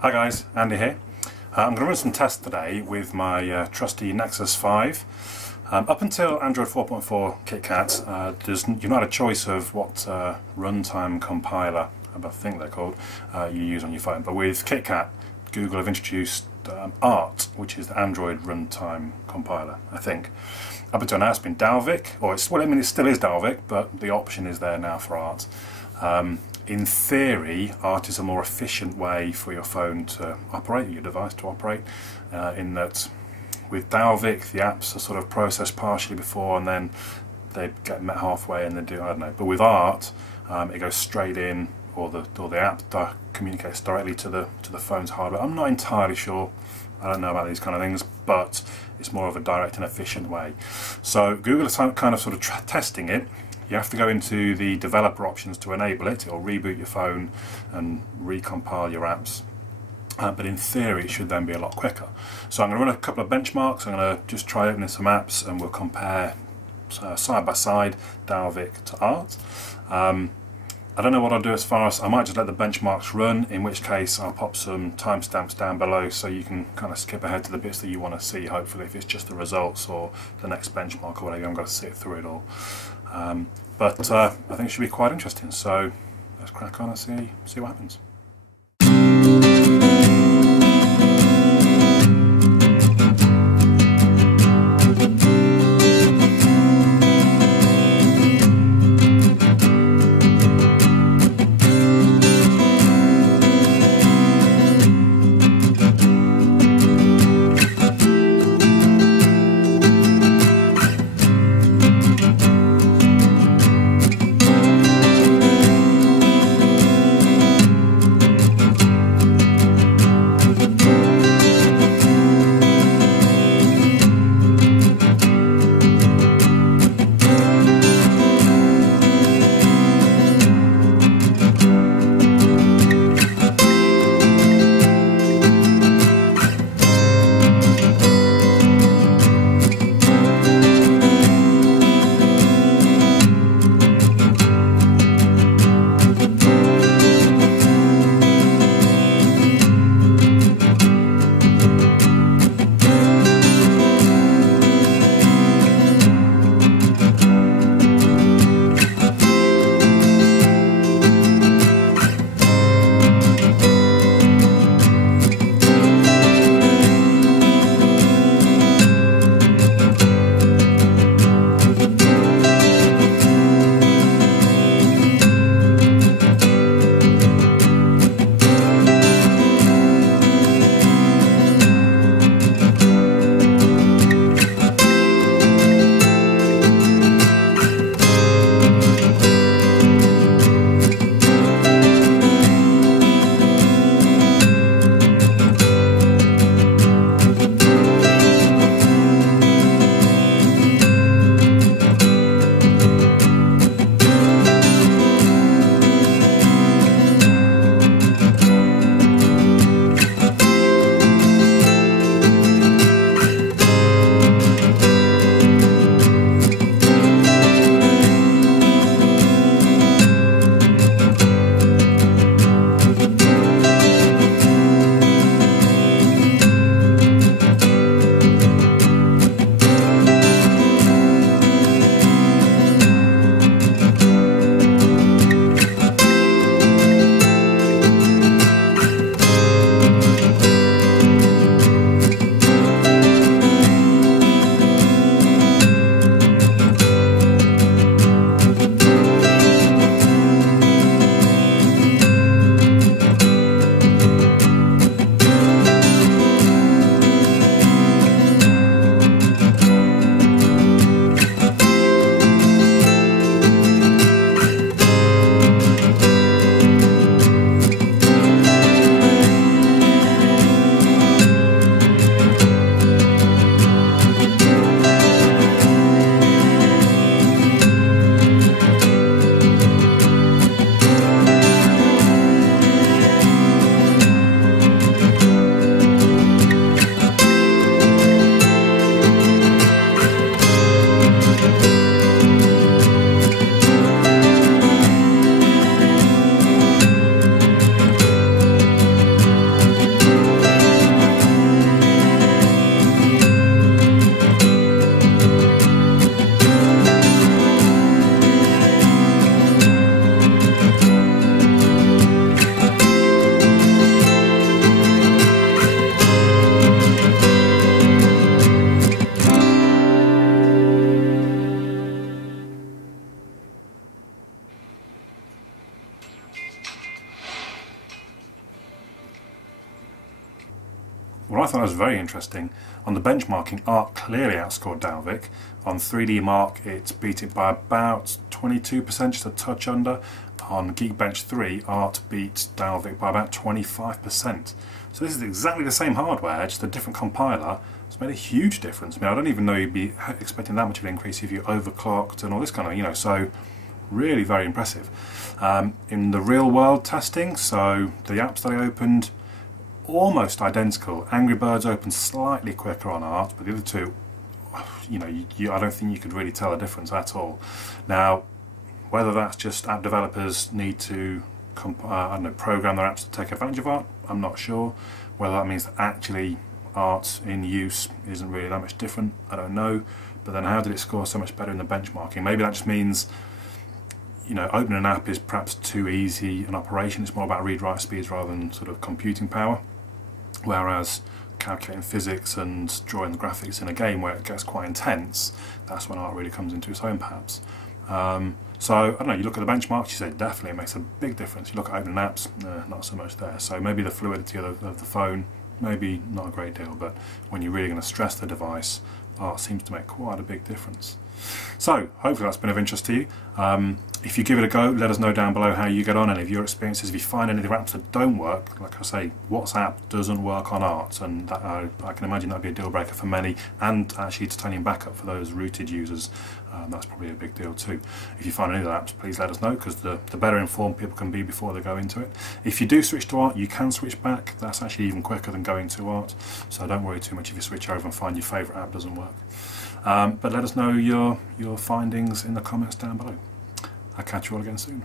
Hi guys, Andy here. I'm going to run some tests today with my trusty Nexus 5. Up until Android 4.4 KitKat, you've not had a choice of what runtime compiler, I think they're called, you use on your phone. But with KitKat, Google have introduced Art, which is the Android runtime compiler, I think. Up until now it's been Dalvik, it still is Dalvik, but the option is there now for Art. In theory, Art is a more efficient way for your phone to operate, your device to operate, in that with Dalvik the apps are sort of processed partially before and then they get met halfway and they do, I don't know. But with Art, it goes straight in, or the app communicates directly to the phone's hardware. I'm not entirely sure. I don't know about these kind of things, but it's more of a direct and efficient way. So Google is kind of sort of testing it. You have to go into the developer options to enable it. It'll reboot your phone and recompile your apps. But in theory, it should then be a lot quicker. So I'm going to run a couple of benchmarks. I'm going to just try opening some apps and we'll compare side by side Dalvik to Art. I don't know what I'll do as far as, I might just let the benchmarks run, in which case I'll pop some timestamps down below so you can kind of skip ahead to the bits that you want to see, hopefully, if it's just the results or the next benchmark or whatever. I'm going to sit through it all. But I think it should be quite interesting, so let's crack on and see what happens. what I thought was very interesting, on the benchmarking, Art clearly outscored Dalvik. On 3D Mark, it's beat it by about 22%, just a touch under. On Geekbench 3, Art beat Dalvik by about 25%. So this is exactly the same hardware, just a different compiler. It's made a huge difference. I mean, I don't even know you'd be expecting that much of an increase if you overclocked and all this kind of, so really very impressive. In the real world testing, so the apps that I opened, almost identical. Angry Birds opened slightly quicker on Art, but the other two, I don't think you could really tell a difference at all. Now, whether that's just app developers need to program their apps to take advantage of Art, I'm not sure. Whether that means that actually Art in use isn't really that much different, I don't know. But then how did it score so much better in the benchmarking? Maybe that just means, opening an app is perhaps too easy an operation. It's more about read-write speeds rather than sort of computing power. Whereas calculating physics and drawing the graphics in a game where it gets quite intense, that's when Art really comes into its own perhaps. So, I don't know, you look at the benchmarks, you say definitely it makes a big difference. You look at opening apps, not so much there. So maybe the fluidity of the phone, maybe not a great deal, but when you're really going to stress the device, Art seems to make quite a big difference. So, hopefully that's been of interest to you. If you give it a go, let us know down below how you get on, and if your experiences, if you find any of the apps that don't work, like I say, WhatsApp doesn't work on Art, and that, I can imagine that would be a deal breaker for many, and actually titanium backup for those rooted users, that's probably a big deal too. If you find any of the apps, please let us know, because the better informed people can be before they go into it. If you do switch to Art, you can switch back. That's actually even quicker than going to Art, so don't worry too much if you switch over and find your favourite app doesn't work. But let us know your findings in the comments down below. I'll catch you all again soon.